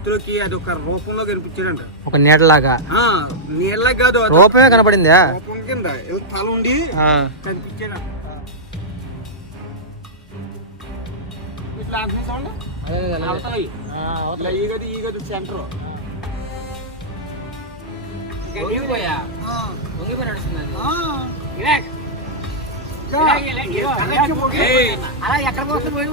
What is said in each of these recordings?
సూత్రులకి అది ఒక రూపంలో కనిపించాడంట. ఒక నీడలాగా. నీడలా కాదు, రూపమే కనపడిందా? రూపం కింద తల ఉండి కనిపించాడంట. ఇట్లా చూడండి, ఈ గది సెంటర్ అలా ఎక్కడ కోసం పోయి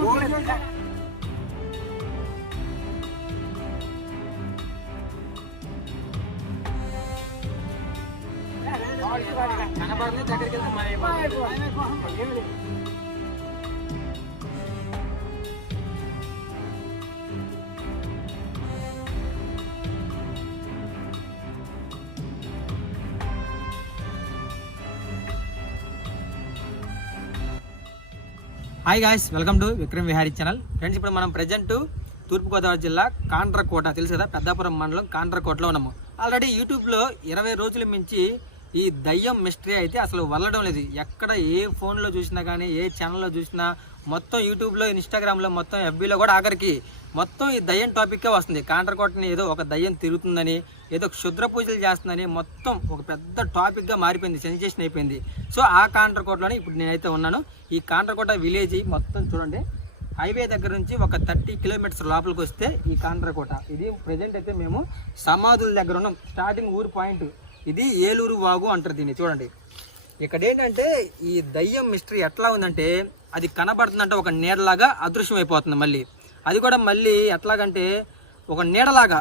కనపడుతుంది. దగ్గరికి వెళ్తే hi guys, welcome to Vikram Vihari channel. Friends, ఇప్పుడు మనం ప్రజెంట్ తూర్పుగోదావరి జిల్లా కాండ్రకోట, తెలుసు కదా, పెద్దాపురం మండలం కాండ్రకోటలో ఉన్నాము. ఆల్రెడీ యూట్యూబ్లో 20 రోజుల మించి ఈ దయ్యం మిస్టరీ అయితే అసలు వదలడం లేదు. ఎక్కడ ఏ ఫోన్లో చూసినా కానీ, ఏ ఛానల్లో చూసినా, మొత్తం యూట్యూబ్లో, ఇన్స్టాగ్రామ్లో, మొత్తం ఎఫ్బీలో కూడా ఆఖరికి మొత్తం ఈ దయ్యం టాపిక్కే వస్తుంది. కాండ్రకోటని ఏదో ఒక దయ్యం తిరుగుతుందని, ఏదో క్షుద్ర పూజలు చేస్తుందని మొత్తం ఒక పెద్ద టాపిక్గా మారిపోయింది, సెన్సేషన్ అయిపోయింది. సో ఆ కాండ్రకోటలోనే ఇప్పుడు నేనైతే ఉన్నాను. ఈ కాండ్రకోట విలేజ్ మొత్తం చూడండి, హైవే దగ్గర నుంచి ఒక 30 కిలోమీటర్స్ లోపలికి వస్తే ఈ కాండ్రకోట. ఇది ప్రజెంట్ అయితే మేము సమాధుల దగ్గర ఉన్నాం. స్టార్టింగ్ ఊరు పాయింట్ ఇది ఏలూరు వాగు అంటారు దీన్ని. చూడండి, ఇక్కడ ఏంటంటే ఈ దయ్యం మిస్టరీ ఎట్లా ఉందంటే, అది కనబడుతుందంటే ఒక నీడలాగా అదృశ్యం అయిపోతుంది. మళ్ళీ అది కూడా మళ్ళీ ఎట్లాగంటే ఒక నీడలాగా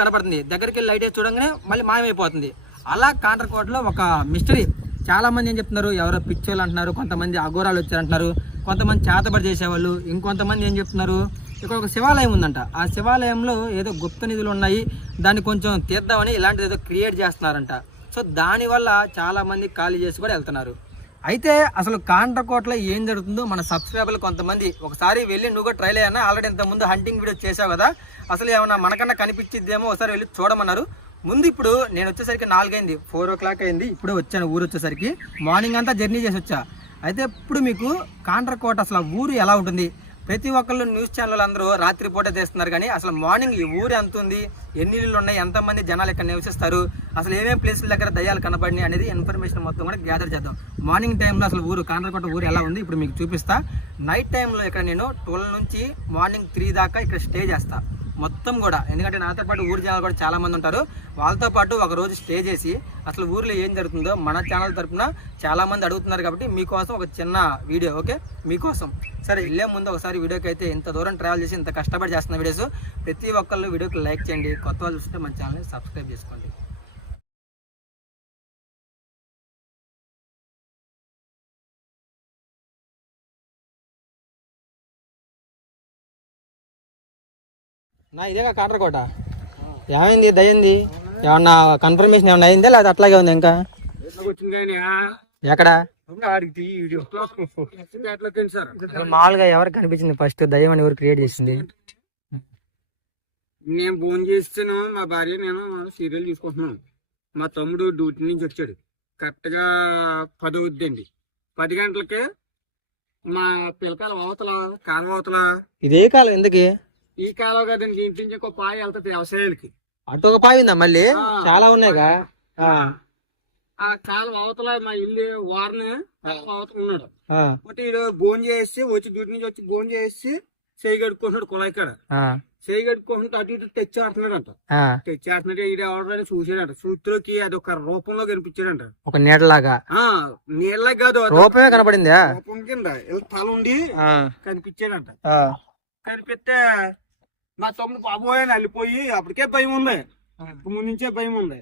కనపడుతుంది. దగ్గరికి వెళ్ళి లైట్ వేసి చూడంగానే మళ్ళీ మాయమైపోతుంది. అలా కాండ్రకోటలో ఒక మిస్టరీ. చాలా మంది ఏం చెప్తున్నారు, ఎవరో పిచ్చోళ్ళు అంటున్నారు, కొంతమంది అఘోరాలు వచ్చారంటున్నారు, కొంతమంది చేతబడి చేసేవాళ్ళు, ఇంకొంతమంది ఏం చెప్తున్నారు, ఇక్కడ ఒక శివాలయం ఉందంట. ఆ శివాలయంలో ఏదో గుప్త నిధులు ఉన్నాయి, దాన్ని కొంచెం తీద్దామని ఇలాంటిది ఏదో క్రియేట్ చేస్తున్నారంట. సో దానివల్ల చాలామంది ఖాళీ చేసి కూడా వెళ్తున్నారు. అయితే అసలు కాండ్రకోటలో ఏం జరుగుతుందో మన సబ్స్క్రైబర్లు కొంతమంది ఒకసారి వెళ్ళి నువ్వు కూడా ట్రైల్ అయ్యానా, ఆల్రెడీ ఇంతకుముందు హంటింగ్ వీడియోస్ చేసావు కదా, అసలు ఏమన్నా మనకన్నా కనిపించిద్దేమో ఒకసారి వెళ్ళి చూడమన్నారు. ముందు ఇప్పుడు నేను వచ్చేసరికి 4 అయింది, 4 o'clock అయింది. ఇప్పుడే వచ్చాను ఊరు. వచ్చేసరికి మార్నింగ్ అంతా జర్నీ చేసి వచ్చా. అయితే ఇప్పుడు మీకు కాండ్రకోట అసలు ఊరు ఎలా ఉంటుంది, ప్రతి ఒక్కళ్ళు న్యూస్ ఛానల్ అందరూ రాత్రిపూట తీస్తున్నారు, కానీ అసలు మార్నింగ్ ఈ ఊరు ఎంత ఉంది, ఎన్ని ఇళ్ళు ఉన్నాయి, ఎంతమంది జనాలు ఇక్కడ నివసిస్తారు, అసలు ఏమేమి ప్లేసుల దగ్గర దయ్యాలు కనపడినాయి అనేది ఇన్ఫర్మేషన్ మొత్తం కూడా గ్యాదర్ చేద్దాం. మార్నింగ్ టైంలో అసలు ఊరు కాండ్రకోట ఊరు ఎలా ఉంది ఇప్పుడు మీకు చూపిస్తా. నైట్ టైంలో ఇక్కడ నేను 12 నుంచి మార్నింగ్ 3 దాకా ఇక్కడ స్టే చేస్తా మొత్తం కూడా. ఎందుకంటే నాతో పాటు ఊరు జనాలు కూడా చాలా మంది ఉంటారు. వాళ్ళతో పాటు ఒక రోజు స్టే చేసి అసలు ఊర్లో ఏం జరుగుతుందో మన ఛానల్ తరఫున చాలా మంది అడుగుతున్నారు కాబట్టి మీకోసం ఒక చిన్న వీడియో, ఓకే, మీకోసం. సరే, వెళ్ళే ముందు ఒకసారి వీడియోకి అయితే ఇంత దూరం ట్రావెల్ చేసి ఇంత కష్టపడి చేస్తున్న వీడియోస్ ప్రతి ఒక్కళ్ళు వీడియోకి లైక్ చేయండి. కొత్త వాళ్ళు చూస్తే మన ఛానల్ని సబ్స్క్రైబ్ చేసుకోండి. నా ఇదేగా కాండ్రకోట. ఏమైంది దయ్యింది? ఏమన్నా కన్ఫర్మేషన్ ఏమన్నా అయిందా లేదా అట్లాగే ఉంది ఇంకా? ఎక్కడ మామూలుగా ఎవరికి కనిపించింది ఫస్ట్ దయ్యం అని ఎవరు క్రియేట్ చేసింది? నేను ఫోన్ చేస్తాను, మా భార్య నేను సీరియల్ చూసుకుంటున్నాను. మా తమ్ముడు డ్యూటీ నుంచి వచ్చాడు. కరెక్ట్గా 10 అవుద్దండి. 10 గంటలకే మా పిల్లకాయల కాలువ అవతల. ఇదే కాలం ఎందుకు? ఈ కాలువ కదండి, ఇంటి నుంచి ఒక పాయ వెళ్తుంది వ్యవసాయాలకి. అటు ఒక పాయ ఉందా? మళ్ళీ చాలా ఉన్నాయిగా. ఆ కాలువ అవతల మా ఇల్లు వారిని అవతల ఉన్నాడు. ఒకటి భోజనం చేసి వచ్చి డ్యూటీ నుంచి వచ్చి భోజనం చేసి చేయి కడుక్కుంటున్నాడు. కుళాయి కాడ చేయి కడుక్కుంటుంటే అటు ఇటు తెచ్చేస్తున్నాడు అంట. తెచ్చేస్తున్నాడు. ఇది ఎవరైనా చూసాడంట. సూత్రులకి అది ఒక రూపంలో కనిపించాడంట, ఒక నీడలాగా. నీడలా కాదు, రూపమే కనపడిందా? రూపం కింద తల ఉండి కనిపించాడంట. కనిపిస్తే మా తమ్ముడు బాబోయ్ అల్లిపోయి, అప్పటికే భయం ఉంది, ముందు నుంచే భయం ఉంది,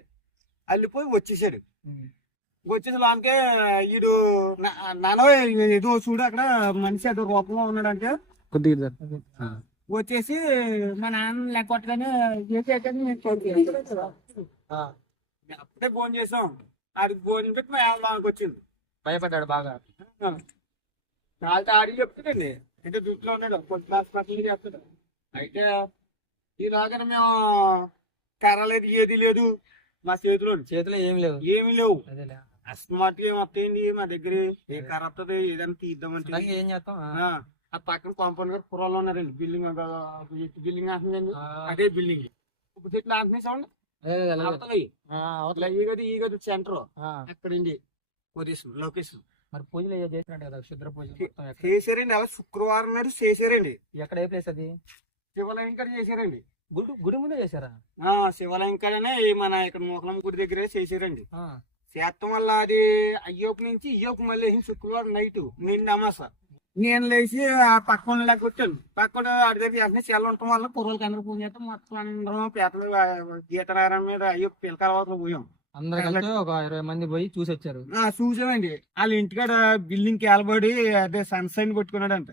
అల్లిపోయి వచ్చేసాడు. వచ్చేసి లోనికే వీడు నానో ఏదో చూడు అక్కడ మనిషి ఏదో రూపంలో ఉన్నాడంటే వచ్చేసి మా నాన్న లెక్కొట్టగానే అప్పుడే ఫోన్ చేసాం. ఆడికి ఫోన్ పెట్టి మా లోనికి వచ్చింది. భయపడ్డాడు బాగా. వాళ్ళతో ఆడికి చెప్తుందండి, అంటే దుట్లో ఉన్నాడు, కొద్ది చేస్తాడు. అయితే ఈలాగా మేము కర్ర లేదు, ఏది లేదు మా చేతిలో ఏమి లేవు. అస్మాట్ ఏం వస్తాయండి మా దగ్గర, ఏ కర్ర వస్తుంది ఏదైనా తీద్దామంటే. ఏం చేస్తాం, ఆ పక్కన కాంపౌండ్ గారు పురాలు ఉన్నారండి. బిల్డింగ్ బిల్డింగ్ అంటుందండి, అదే బిల్డింగ్. ఇప్పుడు చెట్లు అంటున్నాయి చూడండి, ఈ గది సెంటర్ అక్కడండి లొకేషన్. మరి పూజలు చేసినట్టు కదా, క్షుద్ర పూజలు చేశారండి. అలా శుక్రవారం నాడు చేశారండి. ఎక్కడ ఏ ప్లేస్ అది? శివాలయం కాడ చేశారండి. గుడి ముందే చేశారా? శివాలయం కాడనే మన ఇక్కడ నూకలమ్మ గుడి దగ్గర చేశారండి. చేస్తాం వల్ల అది అయ్యోపు నుంచి ఇయ్యోపు మళ్ళీ శుక్రవారం నైట్ నిండి అమాస నేను లేచి ఆ పక్కన కొట్టాను. పక్కన అడి దగ్గర వెంటనే సెల్ ఉండటం వల్ల కుర్రోళ్ళకి అందరూ పూజ చేస్తాం. మొత్తం అందరం పేటలు గీతనారాయణ మీద అయ్యో పిల్లకాల వరకు పోయాం. అందరూ ఒక 20 మంది పోయి చూసి వచ్చారు. చూసామండి. వాళ్ళ ఇంటికాడ బిల్డింగ్ కేలబడి అదే సన్సైన్ పట్టుకున్నాడంట.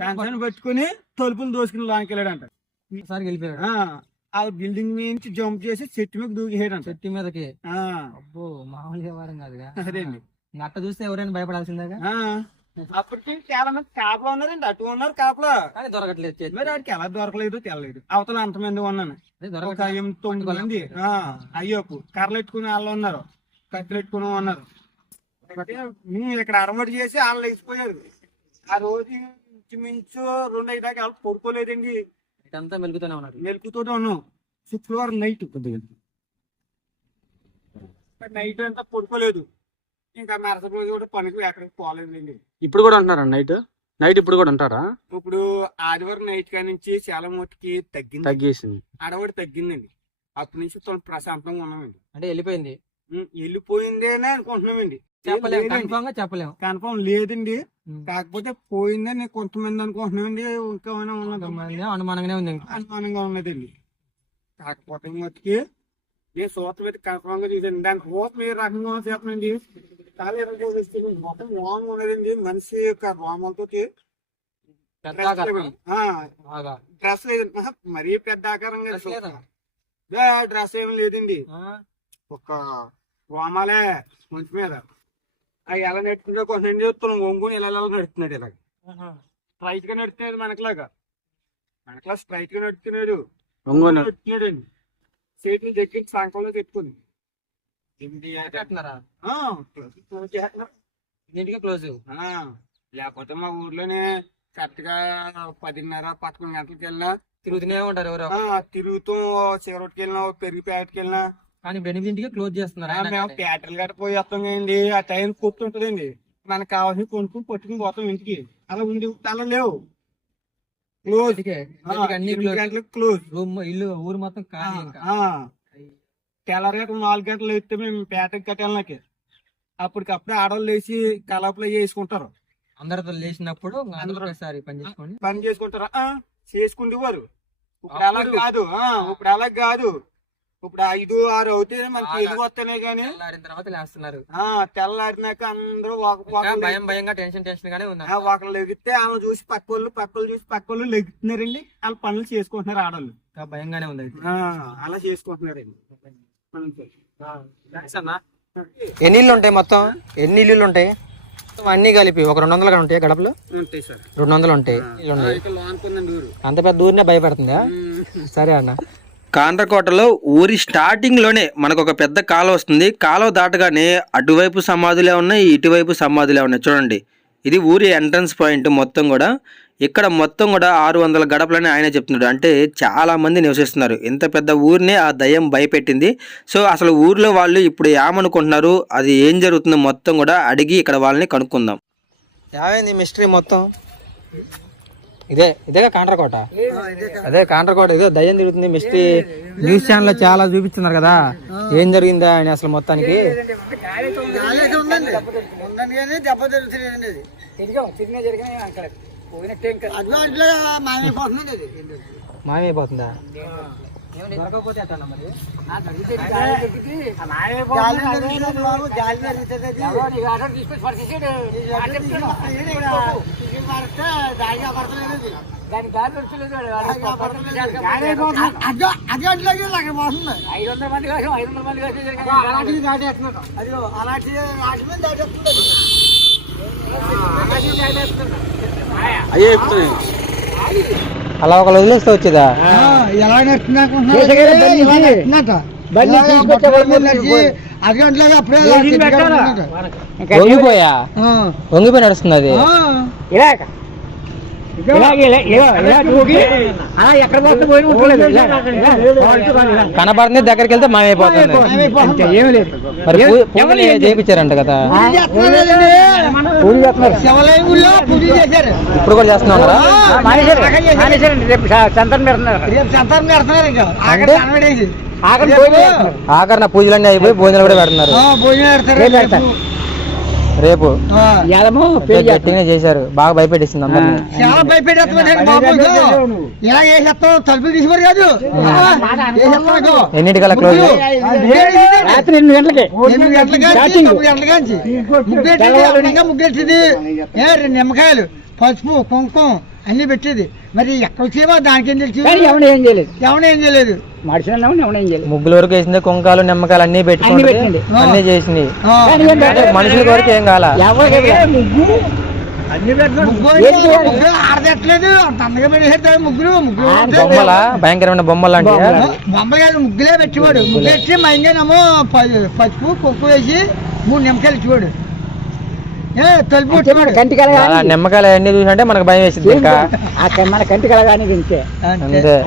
సన్సైన్ పట్టుకుని తలుపులు దోసుకుని లోనికి వెళ్ళాడంట. ఒకసారి వెళ్ళిపోయాడు. ఆ బిల్డింగ్ నుంచి జంప్ చేసి చెట్టు మీద దూకిపోయాడంట. చెట్టు మీదకి. అబ్బో మామూలు వ్యవహారం కాదుగా. అదేండి. అట్ట చూస్తే ఎవరైనా భయపడాల్సిందేగా. అప్పటికి చాలా మంది కాపలా ఉన్నారండి. అటు ఉన్నారు కాపలా, దొరకట్లేదు. మరి వాడికి ఎలా దొరకలేదు తెలలేదు. అవతల అంతమంది ఉన్నాను, ఒక 8-9 మంది అయ్యోపు కర్రలెట్టుకుని వాళ్ళు ఉన్నారు, కత్తిలెట్టుకుని ఉన్నారు. మేము ఇక్కడ అరమటి చేసి వాళ్ళు లేచిపోయారు. ఆ రోజు ఇంచుమించు 2 దాకా వాళ్ళు పడుకోలేదండి. అంతా మెలుగుతూనే ఉన్నారు. మెలుకుతూనే ఉన్నాం. శుక్రవారం నైట్ నైట్ అంతా పడుకోలేదు. ఇంకా మరుసటి రోజు కూడా పనికి ఎక్కడికి పోలేదండి. ఇప్పుడు కూడా ఉంటున్నారా నైట్ ఇప్పుడు కూడా ఉంటారా? ఇప్పుడు ఆదివారం నైట్ కా నుంచి చాలా మట్టుకి తగ్గేసింది, అడవాడి తగ్గిందండి. అప్పటి నుంచి ప్రశాంతంగా ఉన్నామండి. అంటే వెళ్ళిపోయిందేనే అనుకుంటున్నామండి. చెప్పలేము, కన్ఫర్మ్ లేదండి. కాకపోతే పోయిందని కొంతమంది అనుకుంటున్నామండి. ఇంకా అనుమానంగానే ఉంది, అనుమానంగా ఉన్నదండి. కాకపోతే మట్టుకి నేను సూత్రం అయితే కన్ఫర్మ్ గా చూసాను. దాని సూత్రం ఏ రకంగా చెప్పనండి. మొత్తం వామ్ ఉన్నదండి. మనిషి యొక్క వామలతో డ్రెస్ లేదు, మరీ పెద్ద ఆకారంగా డ్రెస్ ఏమి లేదండి. ఒక వామాలే మంచి మీద అవి ఎలా నడుతుందో కొంచెం చెప్తున్నాం. ఒంగుని ఇలా నడుస్తున్నాడు. ఇలాగ స్ట్రైట్ గా నడుతున్నాడు. మనకులా స్ట్రైట్ గా నడుస్తున్నాడు. నడుస్తున్నాడు అండి. చేతులు దగ్గర సంకల్లో పెట్టుకుని క్లోజ్. లేకపోతే మా ఊర్లోనే కరెక్ట్ గా 10:30-11 గంటలకి వెళ్ళినా తిరుగుతూనే ఉంటారు. ఎవరో తిరుగుతూ చివరికి వెళ్ళినా పెరిగిపేటకి వెళ్ళినా. కానీ 8ంటికి క్లోజ్ చేస్తున్నారు. మేము పేటలు గట్ట పోయి వస్తాం కదండి. ఆ టైం కొట్టుంటదండి. మనకు కావాల్సిన కొనుక్కుని పట్టుకుని పోతాం ఇంటికి. అలా ఉండి అలా లేవు. Close close. ఇల్లు ఊరు మొత్తం తెల్లారి 4 గంటలు వేస్తే మేము పేటకి కట్టాలకి అప్పటికప్పుడే ఆడవాళ్ళు లేచి కలాపులు వేసుకుంటారు. అందరితో లేచినప్పుడు పని చేసుకుంటారు. చేసుకుంటేవారు. ఇప్పుడు అలా కాదు. ఇప్పుడు 5-6 అవుతే మనకి ఎలుగు వస్తానే గానీ తర్వాత లేస్తున్నారు. తెల్లారినాక అందరూ భయంగా టెన్షన్ గానే ఉన్నారు. ఒకళ్ళు లెగితే వాళ్ళని చూసి పక్కళ్ళు చూసి పక్కళ్ళు లెగుతున్నారండి. వాళ్ళ పనులు చేసుకుంటున్నారు. ఆడవాళ్ళు భయంగానే ఉంది. అలా చేసుకుంటున్నారండి. ఎన్ని ఇల్లు ఉంటాయి మొత్తం? ఎన్ని ఇల్లు ఉంటాయి అన్ని కలిపి? ఒక 200 ఉంటాయి గడపలు? ఉంటాయి సార్. 200 ఉంటాయి. అంత పెద్ద ఊరినే భయపడుతుందా? సరే అన్న. కాండ్రకోటలో ఊరి స్టార్టింగ్ లోనే మనకు ఒక పెద్ద కాలువ వస్తుంది. కాలువ దాటగానే అటువైపు సమాధులే ఉన్నాయి, ఇటువైపు సమాధులే ఉన్నాయి. చూడండి, ఇది ఊరి ఎంట్రన్స్ పాయింట్. మొత్తం కూడా ఇక్కడ మొత్తం కూడా 600 గడపలని ఆయన చెప్తున్నాడు. అంటే చాలా మంది నివసిస్తున్నారు. ఇంత పెద్ద ఊరిని ఆ దయ్యం భయపెట్టింది. సో అసలు ఊర్లో వాళ్ళు ఇప్పుడు ఏమనుకుంటున్నారు, అది ఏం జరుగుతుందో మొత్తం కూడా అడిగి ఇక్కడ వాళ్ళని కనుక్కుందాం. ఏమైంది మిస్టరీ మొత్తం? ఇదేగా కాండ్రకోట. అదే కాండ్రకోట. ఇదే దయ్యం తిరుగుతుంది. మిస్టరీ న్యూస్ ఛానల్ చాలా చూపిస్తున్నారు కదా, ఏం జరిగిందా అని అసలు మొత్తానికి. మాయమైపోతుందా? దొరకకపోతే ఎట్లా మరి? అలా ఒక వదిలేస్తే వచ్చేదా? వంగిపోయి నడుస్తుంది అది. కనబడుతుంది, దగ్గరికి వెళ్తే మాయమైపోతుంది. మరి పూజలు చేయించారంట కదా, ఇప్పుడు కూడా చేస్తున్నారా? ఆఖరణ పూజలన్నీ అయిపోయి భోజనాలు కూడా పెడుతున్నారు. రేపు గట్టిగానే చేశారు, బాగా భయపెట్టిస్తుంది అందరినీ. చాలా ఎన్నింటికల్లా క్లోజ్? రాత్రి 8 గంటలకి ముగ్గేసింది. 2 నిమ్మకాయలు, పసుపు, కుంకుమ అన్ని పెట్టేది. మరి ఎక్కడ వచ్చేవో దానికేం తెలిసి ఎవడేం చేయలేదు. ముగ్గుల వరకు వేసింది, కుంకాలు నిమ్మకాయలు అన్ని పెట్టుకుంది, అన్ని చేసింది. మనుషుల వరకు ఏం కాల. ఆడదట్లేదు, తొందరగా పెట్టేసాడు ముగ్గురు. బొమ్మల భయంకరమైన బొమ్మలు లాంటి బొమ్మలు ముగ్గులే పెట్టేవాడు. ముగ్గు పెట్టి మైంగానేమో పసుపు, కుంకుమ వేసి 3 నిమ్మకాయలు ఇచ్చేవాడు. నిమ్మకాయలు అన్ని చూసినట్టే మనకు భయం వేసింది. ఇంకా మన కంటి కలగానికి అంతే.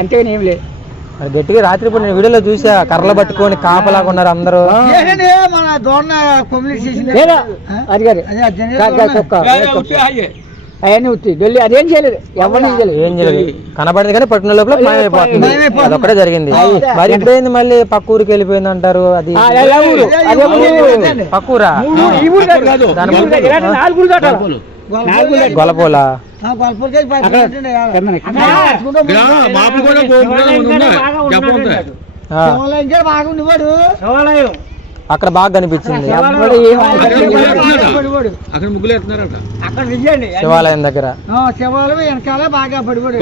అంతేనేం లేదు. మరి గట్టిగా రాత్రి ఇప్పుడు నేను వీడియోలో చూసా, కర్రలు పట్టుకొని కాపలాగా ఉన్నారు అందరూ. మన దోణ అవన్నీ ఉత్తి దొల్లి అదేం చేయలేదు, ఎవరిని ఏం చేయలేదు. కనబడింది కానీ పట్టిన లోపల మాయమైపోతుంది. అదొక్కడే జరిగింది. మరి ఇప్పుడైంది మళ్ళీ పక్క ఊరికి వెళ్ళిపోయింది అంటారు. అది పక్కూరా? గొలపోలా? అక్కడ బాగా కనిపించింది శివాలయం దగ్గర. శివాలయం వెనకాల బాగా పడిపోయాడు.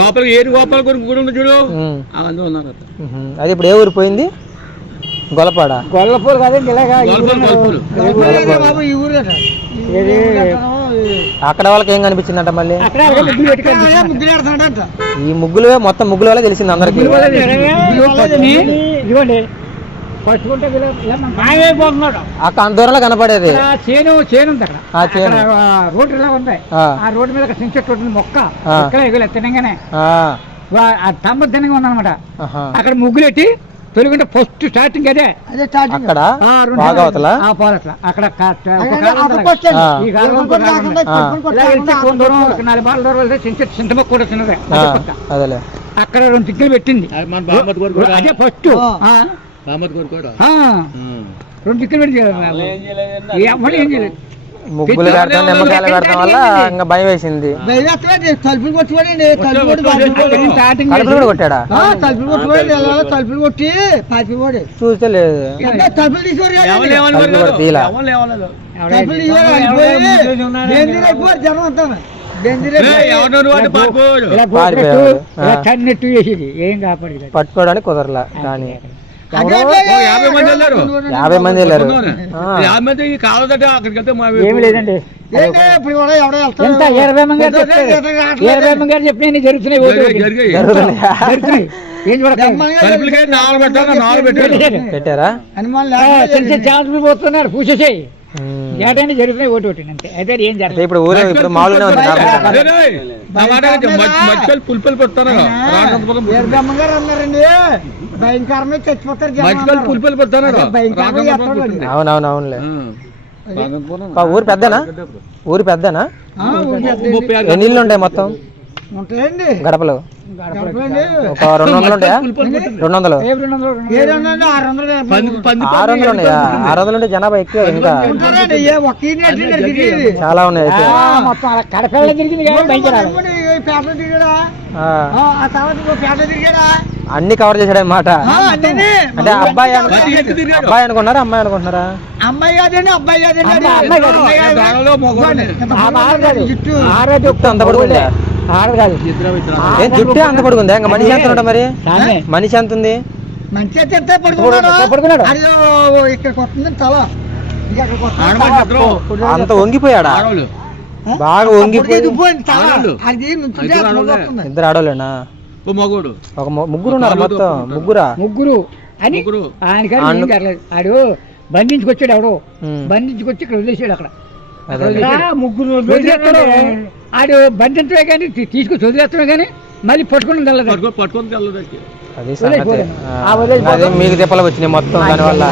అది ఇప్పుడు ఏ ఊరు పోయింది? గొల్లపాడ? గొల్లపూర్ కాదండి, ఇలాగా ఈ ఊరు. అక్కడ వాళ్ళకి ఏం కనిపించిందంట మళ్ళీ? ఈ ముగ్గులు మొత్తం ముగ్గుల వల్ల తెలిసింది అందరికి. అక్కడ అంత దూరంలో కనపడేది చేను ఉంది అక్కడ. రోడ్డు ఇలా ఉంది, ఆ రోడ్డు మీద సించెట్టు మొక్క తినగానే తమ్మ తినగా ఉందన్నమాట. అక్కడ ముగ్గులు పెట్టి తొలిగింటే ఫస్ట్ స్టార్టింగ్ అదే అక్కడ అక్కడ 4 బాల దూరం వెళ్తే చింత మొక్క కూడా చిన్నదే. అక్కడ 2 దిక్కులు పెట్టింది, అదే ఫస్ట్ 2 దిక్కులు పెట్టి ఏం చేయలేదు. ముగ్గులు పెడతాం, నిమ్మకాయలు పెడతాం వల్ల ఇంకా భయం వేసింది. తలుపులు కొట్టుకోండి, తలుపులు కొట్టాడా? తలుపులు కొట్టి పారిపోయాడు. చూస్తే లేదు, తలుపులు తీసుకోరు, తీలా. జనం అంతా పట్టుకోవడానికి కుదరలా. కానీ 50 మంది వెళ్ళారు. ఏమి లేదండి, 20 మంది చెప్పి జరుగుతున్నాయి. పెట్టారా? పోతున్నారు పూసేసాయి, ఏటైనా జరుగుతున్నాయి. ఒకటి అంతే. అయితే ఏం జరుగుతుంది ఇప్పుడు ఊరే ఇప్పుడు మామూలుగా ఉంది. భయంకరమే చచ్చిపోతారు. అవునవునవునులే. ఊరు పెద్దనా? ఊరు పెద్దనా? ఎన్ని ఇళ్ళు ఉంటాయి మొత్తం ఉంటాయండి గడపలు? ఒక 200 ఉంటాయా? 200? 600 ఉన్నాయా? 600 ఉంటే జనాభా ఎక్కువ, ఇంకా చాలా ఉన్నాయి. అన్ని కవర్ చేశాడన్నమాట. అంటే అబ్బాయి అనుకున్నారా అమ్మాయి అనుకుంటున్నారా? అమ్మాయి కాదండి, అబ్బాయి కాదండి. జుట్టు అంత పడుకుందా? ఏం జుట్టే అంత పడుకుందా? ఇంకా మనిషి ఎంత ఉంటా? మరి మనిషి ఎంత ఉంది? మంచి పడుకున్నాడు. ఇక్కడ కొట్టింది తల, అంత వంగిపోయాడా? బాగా వంగిపోయి. ఇద్దరు ఆడోళ్ళేనా? ఒక ముగ్గురు ఉన్నారు మొత్తం. ముగ్గురు అని ఆడు బంధించుకొచ్చాడు. ఎవడో బంధించుకొచ్చి ఇక్కడ వదిలేసాడు. అక్కడ ముగ్గురు వదిలేస్తాడు ఆడు బంధించడే కానీ తీసుకొచ్చి వదిలేస్తాడు కానీ మళ్ళీ పట్టుకుని అది సంగతి. అదే మీకు దెబ్బలు వచ్చినాయి మొత్తం దానివల్ల.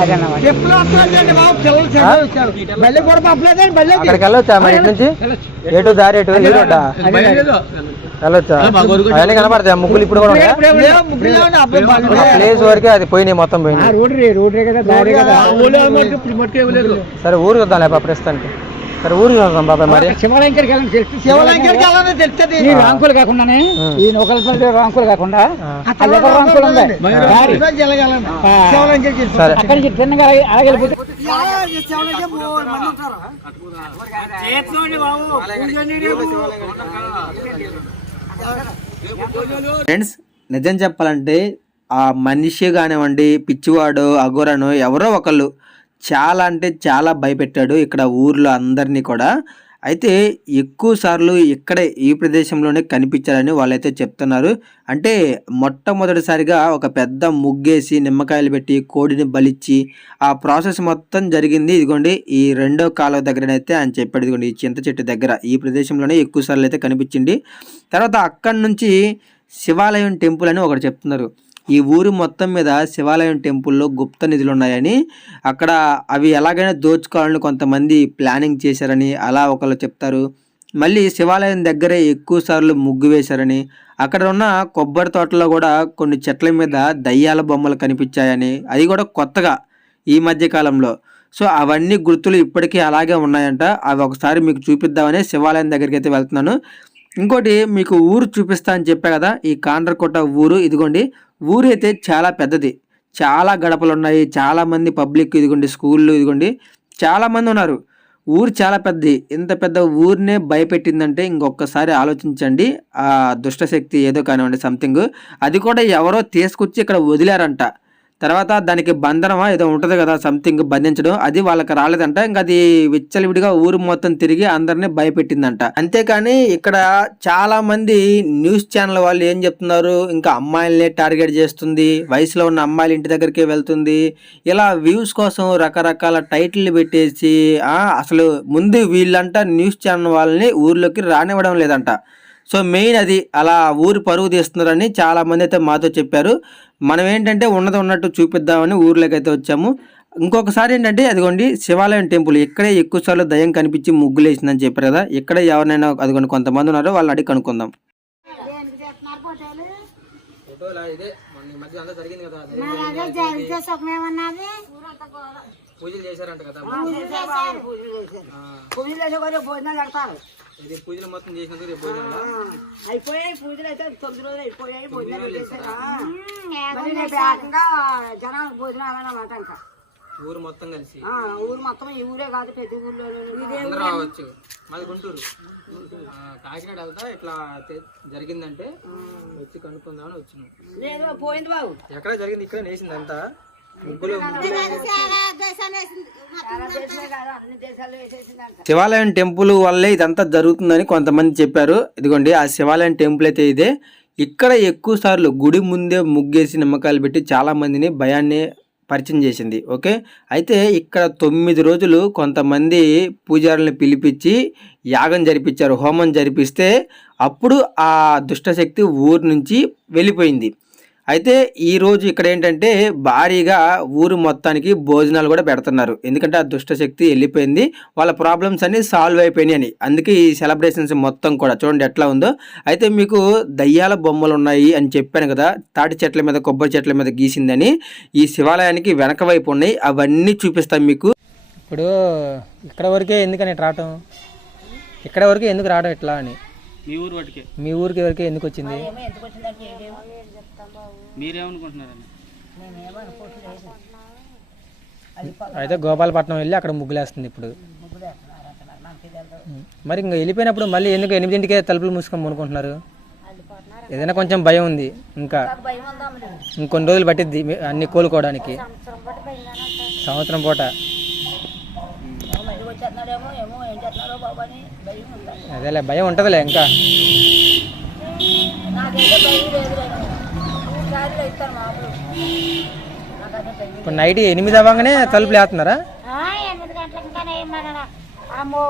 అక్కడికి వెళ్ళొచ్చా మరి ఇటు నుంచి? ఎటు దారి ఎటు ఈ రోడ్డా వెళ్ళొచ్చా? అవన్నీ కనపడతాయి ముగ్గులు ఇప్పుడు కూడా ప్లేస్ వరకే అది పోయినాయి మొత్తం పోయినాయి. సరే ఊరు చూద్దాం లేకపోతే ప్రస్తుతానికి. సరే ఊరు చూద్దాం బాబాయ్ మరి. రాంకులు కాకుండానే ఈ నూకలపల్లి రాంకులు కాకుండా రాంకులు ఉన్నాయి. సరే అక్కడి నుంచి తిన్నగా అలాగెళ్ళిపోతే ఫ్రెండ్స్ నిజం చెప్పాలంటే ఆ మనిషి కానివ్వండి పిచ్చివాడు అఘోరను ఎవరో ఒకళ్ళు చాలా అంటే చాలా భయపెట్టాడు ఇక్కడ ఊర్లో అందరినీ కూడా. అయితే ఎక్కువ సార్లు ఇక్కడే ఈ ప్రదేశంలోనే కనిపించారని వాళ్ళైతే చెప్తున్నారు. అంటే మొట్టమొదటిసారిగా ఒక పెద్ద ముగ్గేసి నిమ్మకాయలు పెట్టి కోడిని బలిచ్చి ఆ ప్రాసెస్ మొత్తం జరిగింది ఇదిగోండి ఈ రెండో కాలువ దగ్గరనైతే అని చెప్పాడు. ఇదిగోండి ఈ చింత చెట్టు దగ్గర ఈ ప్రదేశంలోనే ఎక్కువ సార్లు అయితే కనిపించింది. తర్వాత అక్కడి నుంచి శివాలయం టెంపుల్ అని ఒకటి చెప్తున్నారు. ఈ ఊరు మొత్తం మీద శివాలయం టెంపుల్లో గుప్త నిధులు ఉన్నాయని, అక్కడ అవి ఎలాగైనా దోచుకోవాలని కొంతమంది ప్లానింగ్ చేశారని అలా ఒకళ్ళు చెప్తారు. మళ్ళీ శివాలయం దగ్గరే ఎక్కువ సార్లు ముగ్గు వేశారని, అక్కడ ఉన్న కొబ్బరి తోటలో కూడా కొన్ని చెట్ల మీద దయ్యాల బొమ్మలు కనిపించాయని, అది కూడా కొత్తగా ఈ మధ్య కాలంలో. సో అవన్నీ గుర్తులు ఇప్పటికీ అలాగే ఉన్నాయంట. అవి ఒకసారి మీకు చూపిద్దామని శివాలయం దగ్గరికి అయితే వెళ్తున్నాను. ఇంకోటి మీకు ఊరు చూపిస్తా అని చెప్పా కదా, ఈ కాండ్రకోట ఊరు. ఇదిగోండి ఊరు అయితే చాలా పెద్దది, చాలా గడపలు ఉన్నాయి, చాలామంది పబ్లిక్ ఇదిగోండి స్కూళ్ళు ఇదిగోండి చాలామంది ఉన్నారు. ఊరు చాలా పెద్దది. ఇంత పెద్ద ఊరినే భయపెట్టిందంటే ఇంకొకసారి ఆలోచించండి. ఆ దుష్టశక్తి ఏదో కానివ్వండి సంథింగ్, అది కూడా ఎవరో తీసుకొచ్చి ఇక్కడ వదిలారంట. తర్వాత దానికి బంధనమా ఏదో ఉంటుంది కదా సంథింగ్ బంధించడం, అది వాళ్ళకి రాలేదంట. ఇంకా అది విచ్చలవిడిగా ఊరు మొత్తం తిరిగి అందరినీ భయపెట్టిందంట. అంతేకాని ఇక్కడ చాలా మంది న్యూస్ ఛానల్ వాళ్ళు ఏం చెప్తున్నారు, ఇంకా అమ్మాయిలనే టార్గెట్ చేస్తుంది, వయసులో ఉన్న అమ్మాయిల ఇంటి దగ్గరికి వెళ్తుంది, ఇలా వ్యూస్ కోసం రకరకాల టైటిల్ పెట్టేసి అసలు ముందు వీళ్ళంట న్యూస్ ఛానల్ వాళ్ళని ఊర్లోకి రానివ్వడం లేదంట. సో మెయిన్ అది అలా ఊరు పరుగు తీస్తున్నారని చాలామంది అయితే మాతో చెప్పారు. మనం ఏంటంటే ఉన్నది ఉన్నట్టు చూపిద్దామని ఊర్లోకి అయితే వచ్చాము. ఇంకొకసారి ఏంటంటే అదిగోండి శివాలయం టెంపుల్ ఇక్కడే ఎక్కువ సార్లు దయ్యం కనిపించి ముగ్గులు వేసిందని చెప్పారు కదా, ఇక్కడే ఎవరినైనా అదిగోండి కొంతమంది ఉన్నారో వాళ్ళని అడిగి కనుక్కుందాం. పూజలు చేశారంట కదా, పూజలు మొత్తం చేసినందుకు రేపు అయిపోయాయి. పూజలు అయితే 9 రోజులు అయిపోయాయి. భోజనాలు చేశారా జనాలకు భోజనాలు అన్నమాట. ఇంకా ఊరు మొత్తం కలిసి ఊరు మొత్తం ఈ ఊరే కాదు ప్రతి ఊర్లో రావచ్చు. మాది గుంటూరు, కాకినాడ వెళ్తా ఇట్లా జరిగిందంటే వచ్చి కనుక్కుందామని వచ్చినాం. నేను పోయింది బాబు ఎక్కడ జరిగింది, ఇక్కడ వేసింది అంతా ముగ్గులు. శివాలయం టెంపుల్ వల్లే ఇదంతా జరుగుతుందని కొంతమంది చెప్పారు. ఇదిగోండి ఆ శివాలయం టెంపుల్ అయితే ఇదే. ఇక్కడ ఎక్కువ సార్లు గుడి ముందే ముగ్గేసి నిమ్మకాయలు పెట్టి చాలా మందిని భయాన్ని పరిచయం చేసింది. ఓకే, అయితే ఇక్కడ 9 రోజులు కొంతమంది పూజారులను పిలిపించి యాగం జరిపించారు, హోమం జరిపిస్తే అప్పుడు ఆ దుష్టశక్తి ఊరు నుంచి వెళ్ళిపోయింది. అయితే ఈరోజు ఇక్కడ ఏంటంటే భారీగా ఊరు మొత్తానికి భోజనాలు కూడా పెడుతున్నారు. ఎందుకంటే ఆ దుష్టశక్తి వెళ్ళిపోయింది, వాళ్ళ ప్రాబ్లమ్స్ అన్నీ సాల్వ్ అయిపోయినాయి అని. అందుకే ఈ సెలబ్రేషన్స్ మొత్తం కూడా చూడండి ఎట్లా ఉందో. అయితే మీకు దయ్యాల బొమ్మలు ఉన్నాయి అని చెప్పాను కదా, తాటి చెట్ల మీద కొబ్బరి చెట్ల మీద గీసిందని. ఈ శివాలయానికి వెనక వైపు ఉన్నాయి, అవన్నీ చూపిస్తాం మీకు. ఇప్పుడు ఇక్కడ వరకే ఎందుకని రావటం, ఇక్కడ వరకే ఎందుకు రావడం ఇట్లా అని మీ ఊరు వాటికి, మీ ఊరికి వరకే ఎందుకు వచ్చింది? మీరేమనుకుంటున్నారని అయితే గోపాలపట్నం వెళ్ళి అక్కడ ముగ్గులేస్తుంది ఇప్పుడు. మరి ఇంకా వెళ్ళిపోయినప్పుడు మళ్ళీ ఎందుకు 8ంటికే తలుపులు మూసుకొని అనుకుంటున్నారు? ఏదైనా కొంచెం భయం ఉంది. ఇంకా ఇంకొన్ని రోజులు పట్టిద్ది అన్ని కోలుకోవడానికి, సంవత్సరం పూట. అదేలే భయం ఉంటుందిలే. ఇంకా ఇప్పుడు నైట్ 8 అవ్వగానే తలుపులు వేస్తున్నారా?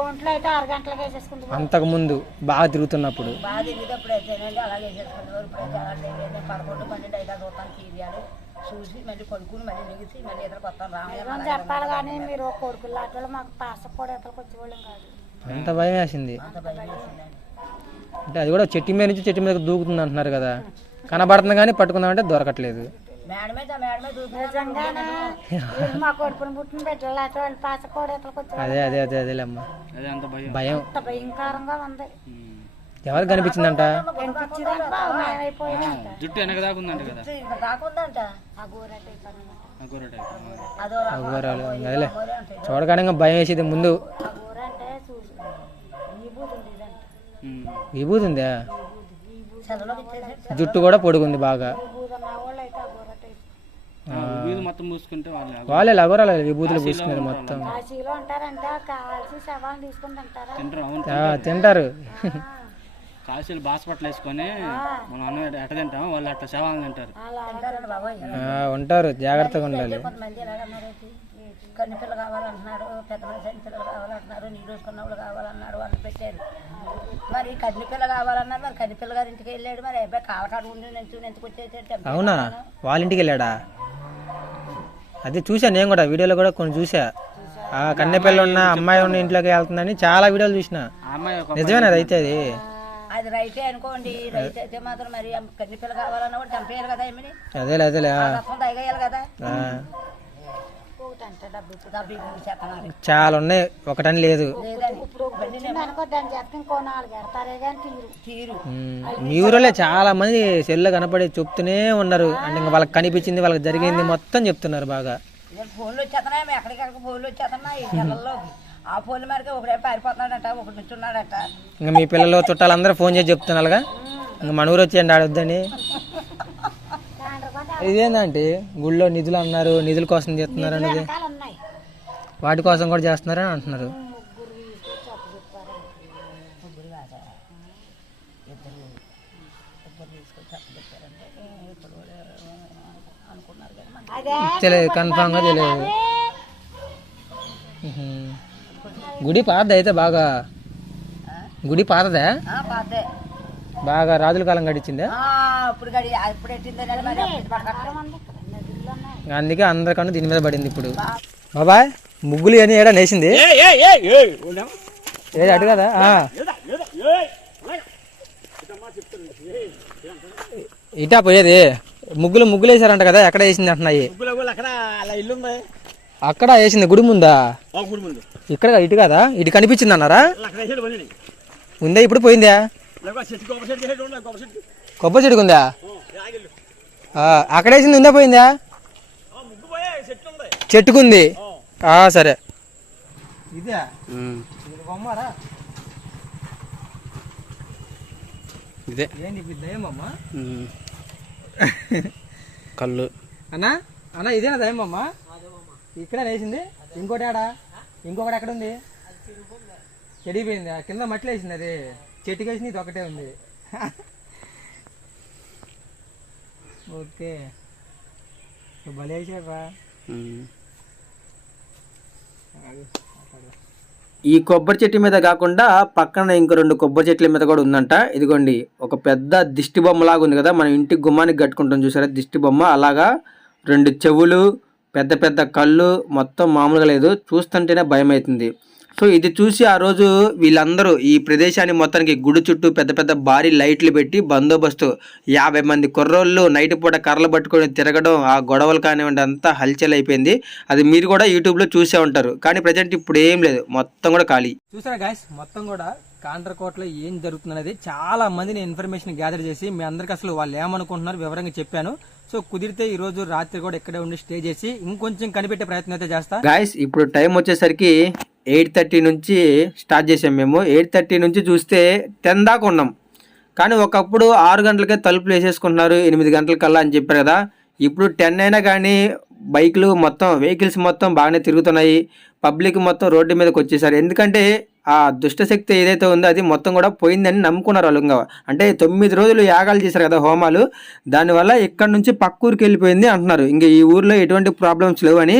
ఒంట్లో అయితే 6 గంటలకు వేసేసుకుంటాం. అంతకు ముందు బాగా తిరుగుతున్నప్పుడు బాగా తిరిగేటప్పుడు అయితేనండి అలాగే వేసేసుకునేవారు. ఇప్పుడైతే అలా లేదు. 11, 12 అయితే చూస్తాను సీరియాలు చూసి మళ్ళీ కొడుకుని మళ్ళీ నిగిసి మళ్ళీ ఎదురు కొత్తాను రామయ్య చెప్పాలి కానీ మీరు కొడుకులు లాంటి మాకు పాస కూడా ఎదురుకు వచ్చేవాళ్ళం కాదు. అంత భయం వేసింది. అంత భయం వేసిందండి. అంటే అది కూడా చెట్టు మీద నుంచి చెట్టు మీద దూకుతుంది అంటున్నారు కదా, కనబడుతుంది కానీ పట్టుకుందామంటే దొరకట్లేదు. మేడమే నిజంగానే వీళ్ళు మా కొడుకుని పుట్టిన బిడ్డలు లాంటి వాళ్ళు పాస కూడా ఎదురుకు వచ్చేవాళ్ళు. అదేలేమ్మా భయం. అంత భయంకరంగా ఉంది. ఎవరికి కనిపించిందంట? కనిపించిందంట బాగా మాయమైపోయిందంట. జుట్టు వెనక దాకుందంట కదా, ఇంకా దాకుందంట. అఘోరాలు అదేలే చూడగానే ఇంకా భయం వేసేది ముందు. అంటే చూసి విభూతి ఉంది ఇదంట. విభూతి ఉందా? చదవలో ఇచ్చేసి జుట్టు కూడా పొడుగుంది బాగా. విభూతి ఉన్న వాళ్ళు అయితే అఘోర టైప్. వీధి మొత్తం మూసుకుంటే వాళ్ళే అఘోరాలు విభూతులు పూసుకున్నారు మొత్తం. కాశీలో అంటారంటే కాల్చి శవాలు తీసుకుని తింటారా? తింటారు. తింటారు. కాశీలు బాస్పట్లు వేసుకొని మనం అన్నం ఎట్ట తింటాం, వాళ్ళు అట్లా శవాలను తింటారు. అంటారండి బాబాయ్. ఉంటారు, జాగ్రత్తగా ఉండాలి. కొంతమంది ఎలాగన్నారు కన్ను పిల్ల కావాలంటున్నారు, పెద్ద మనిషి పిల్లలు కావాలంటున్నారు, నీళ్ళు వేసుకున్న వాళ్ళు కావాలన్నారు, వాళ్ళు పెట్టారు. మరి కన్ను పిల్ల కావాలన్నారు. మరి కన్ను పిల్ల గారి ఇంటికి వెళ్ళాడు. మరి అబ్బాయి కావటాడు ఉండి ఎందుకు వచ్చేసాడు? అవునా, వాళ్ళ ఇంటికి వెళ్ళాడా? అదే చూసా నేను కూడా, వీడియోలో కూడా కొన్ని చూసా. ఆ కన్నెపిల్ల ఉన్న అమ్మాయి ఉన్న ఇంట్లోకి వెళ్తుందని చాలా వీడియోలు చూసిన. నిజమేనా అది అయితే? అది రైతే అనుకోండి. రైతు అయితే మాత్రం మరి కన్ను పిల్ల కావాలన్నా కూడా చంపేయాలి కదా. ఏమని అదేలే రసం తగ్గేయాలి కదా. డబ్బు చాలా ఉన్నాయి, ఒకటని లేదు. అనుకో దాని చేత ఇంకో 4 ఎడతారే కానీ తీరు మీ ఊరిలో చాలా మంది సెల్లో కనపడి చెప్తూనే ఉన్నారు. అంటే ఇంకా వాళ్ళకి కనిపించింది, వాళ్ళకి జరిగింది మొత్తం చెప్తున్నారు బాగా. ఫోన్లు వచ్చేస్తున్నాయి. మేము ఎక్కడికెక్కడికి ఫోన్లు వచ్చేస్తున్నాయి పిల్లల్లోకి. ఆ ఫోన్లు మరికి ఒకడే పారిపోతున్నాడట, ఒకటి నుంచున్నాడట. ఇంకా మీ పిల్లలు చుట్టాలందరూ ఫోన్ చేసి చెప్తున్నారుగా, ఇంకా మన ఊరు వచ్చేయండి ఆడొద్దని. ఇదేంటంటే గుళ్ళో నిధులు అన్నారు, నిధుల కోసం చేస్తున్నారు అనేది, ఉన్నాయి. వాటి కోసం కూడా చేస్తున్నారని అంటున్నారు. తెలియదు, కన్ఫామ్ గా తెలియదు. గుడి పాతది అయితే బాగా, గుడి పాతదే పాతే బాగా రాజుల కాలం గడిచిందే. ఇప్పుడు గడి ఇప్పుడు ఎట్టిందని మరి అందుకే అందరికన్నా దీని మీద పడింది. ఇప్పుడు బాబాయ్ ముగ్గులు అని ఏడా నేసింది ఏది అటు కదా. ఇటా పోయేది ముగ్గులు వేసారంట కదా, ఎక్కడ వేసింది అంటున్నాయి. అక్కడ వేసింది గుడి ముందా? ఇక్కడ ఇటు కదా, ఇటు కనిపించింది అన్నారా? ఉందా ఇప్పుడు? పోయిందా? కొబ్బరి చెట్టుకు ఉందా? అక్కడ వేసింది ఉందా? పోయిందా? చెట్టుకుంది. సరే ఇదే ఇదే కళ్ళు అన్నా అన్నా ఇదేనా దయమ్మమ్మ? ఇక్కడ వేసింది. ఇంకోటి ఆడా, ఇంకొకటి ఎక్కడ ఉంది? చెడిపోయింది. కింద మట్టి వేసింది, అది చెట్టుకి వేసింది, ఇది ఒకటే ఉంది. ఓకే భలే వేసేపా. ఈ కొబ్బరి చెట్టు మీద కాకుండా పక్కన ఇంకో 2 కొబ్బరి చెట్ల మీద కూడా ఉందంట. ఇదిగోండి ఒక పెద్ద దిష్టి బొమ్మ లాగా ఉంది కదా, మనం ఇంటికి గుమ్మానికి కట్టుకుంటాం చూసారా దిష్టి బొమ్మ, అలాగా 2 చెవులు, పెద్ద పెద్ద కళ్ళు, మొత్తం మామూలుగా లేదు, చూస్తుంటేనే భయం అవుతుంది. సో ఇది చూసి ఆ రోజు వీళ్ళందరూ ఈ ప్రదేశాన్ని మొత్తానికి గుడి చుట్టూ పెద్ద పెద్ద భారీ లైట్లు పెట్టి బందోబస్తు 50 మంది కుర్రోళ్ళు నైట్ పూట కర్రలు పట్టుకొని తిరగడం, ఆ గొడవలు కానివ్వండి అంతా హల్చల్ అయిపోయింది. అది మీరు కూడా యూట్యూబ్లో చూసే ఉంటారు. కానీ ప్రజెంట్ ఇప్పుడు ఏం లేదు, మొత్తం కూడా ఖాళీ. చూసారా గాయస్, మొత్తం కూడా కాండ్రకోటలో ఏం జరుగుతున్నది చాలా మంది నేను ఇన్ఫర్మేషన్ గ్యాదర్ చేసి మీ అందరికి అసలు వాళ్ళు ఏమనుకుంటున్నారు వివరంగా చెప్పాను. సో కుదిరితే ఈ రోజు రాత్రి కూడా ఇక్కడే ఉండి స్టే చేసి ఇంకొంచెం కనిపెట్టే ప్రయత్నం అయితే చేస్తా. గాయస్ ఇప్పుడు టైం వచ్చేసరికి 8:30 నుంచి స్టార్ట్ చేసాం మేము. 8:30 నుంచి చూస్తే 10 దాకా ఉన్నాం. కానీ ఒకప్పుడు 6 గంటలకే తలుపులు వేసేసుకుంటున్నారు, 8 గంటల కల్లా అని చెప్పారు కదా. ఇప్పుడు 10 అయినా కానీ బైకులు మొత్తం వెహికల్స్ మొత్తం బాగానే తిరుగుతున్నాయి. పబ్లిక్ మొత్తం రోడ్డు మీదకి వచ్చేసారు. ఎందుకంటే ఆ దుష్టశక్తి ఏదైతే ఉందో అది మొత్తం కూడా పోయిందని నమ్ముకున్నారు వాళ్ళు. ఇంకా అంటే 9 రోజులు యాగాలు చేశారు కదా హోమాలు, దానివల్ల ఇక్కడ నుంచి పక్క ఊరికి వెళ్ళిపోయింది అంటున్నారు. ఇంక ఈ ఊర్లో ఎటువంటి ప్రాబ్లమ్స్ లేవు అని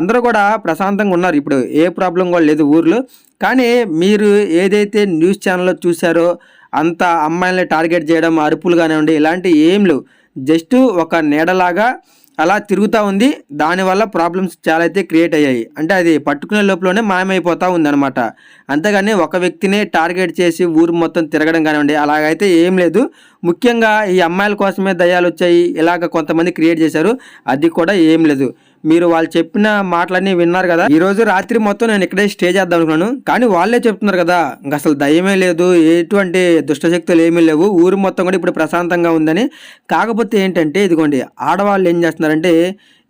అందరూ కూడా ప్రశాంతంగా ఉన్నారు. ఇప్పుడు ఏ ప్రాబ్లం కూడా లేదు ఊర్లో. కానీ మీరు ఏదైతే న్యూస్ ఛానల్లో చూసారో అంత అమ్మాయిల్ని టార్గెట్ చేయడం, అరుపులు కానివ్వండి, ఇలాంటి ఏం లేవు. జస్ట్ ఒక నీడలాగా అలా తిరుగుతూ ఉంది. దానివల్ల ప్రాబ్లమ్స్ చాలా అయితే క్రియేట్ అయ్యాయి. అంటే అది పట్టుకునే లోపలనే మాయమైపోతూ ఉందన్నమాట. అంతేగాని ఒక వ్యక్తినే టార్గెట్ చేసి ఊరు మొత్తం తిరగడం కానివ్వండి అలాగైతే ఏం లేదు. ముఖ్యంగా ఈ అమ్మాయిల కోసమే దయ్యాలు వచ్చాయి ఇలాగ కొంతమంది క్రియేట్ చేశారు, అది కూడా ఏం లేదు. మీరు వాళ్ళు చెప్పిన మాటలన్నీ విన్నారు కదా. ఈ రోజు రాత్రి మొత్తం నేను ఇక్కడే స్టే చేద్దాం అనుకున్నాను, కానీ వాళ్ళే చెప్తున్నారు కదా ఇంకా అసలు దయ్యమే లేదు, ఎటువంటి దుష్టశక్తులు ఏమీ లేవు, ఊరు మొత్తం కూడా ఇప్పుడు ప్రశాంతంగా ఉందని. కాకపోతే ఏంటంటే ఇదిగోండి, ఆడవాళ్ళు ఏం చేస్తున్నారంటే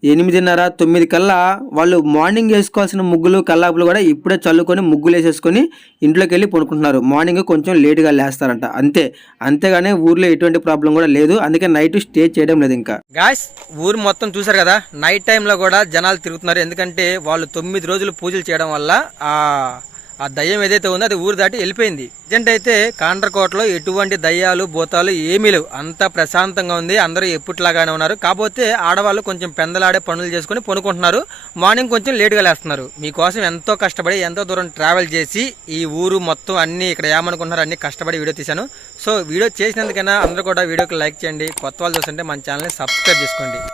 8:30, 9 కల్లా వాళ్ళు మార్నింగ్ వేసుకోవాల్సిన ముగ్గులు కల్లాపులు కూడా ఇప్పుడే చల్లుకొని ముగ్గులు వేసేసుకొని ఇంట్లోకి వెళ్ళి పడుకుంటున్నారు. మార్నింగ్ కొంచెం లేటుగా లేస్తారంట అంతే. అంతేగాని ఊర్లో ఎటువంటి ప్రాబ్లం కూడా లేదు. అందుకే నైట్ స్టే చేయడం లేదు. ఇంకా గాయ్స్, ఊరు మొత్తం చూసారు కదా, నైట్ టైంలో కూడా జనాలు తిరుగుతున్నారు. ఎందుకంటే వాళ్ళు 9 రోజులు పూజలు చేయడం వల్ల ఆ దయ్యం ఏదైతే ఉందో అది ఊరు దాటి వెళ్ళిపోయింది. ప్రజెంట్ అయితే కాండ్రకోటలో ఎటువంటి దయ్యాలు భూతాలు ఏమీ లేవు, అంతా ప్రశాంతంగా ఉంది. అందరూ ఎప్పటిలాగానే ఉన్నారు. కాకపోతే ఆడవాళ్ళు కొంచెం పెందలాడే పనులు చేసుకుని పనుకుంటున్నారు. మార్నింగ్ కొంచెం లేటుగా లేస్తున్నారు. మీకోసం ఎంతో కష్టపడి ఎంతో దూరం ట్రావెల్ చేసి ఈ ఊరు మొత్తం అన్ని ఇక్కడ ఏమనుకుంటున్నారు అన్ని కష్టపడి వీడియో తీశాను. సో వీడియో చేసినందుకైనా అందరూ కూడా వీడియోకి లైక్ చేయండి. కొత్త వాళ్ళు చూస్తుంటే మన ఛానల్ని సబ్స్క్రైబ్ చేసుకోండి.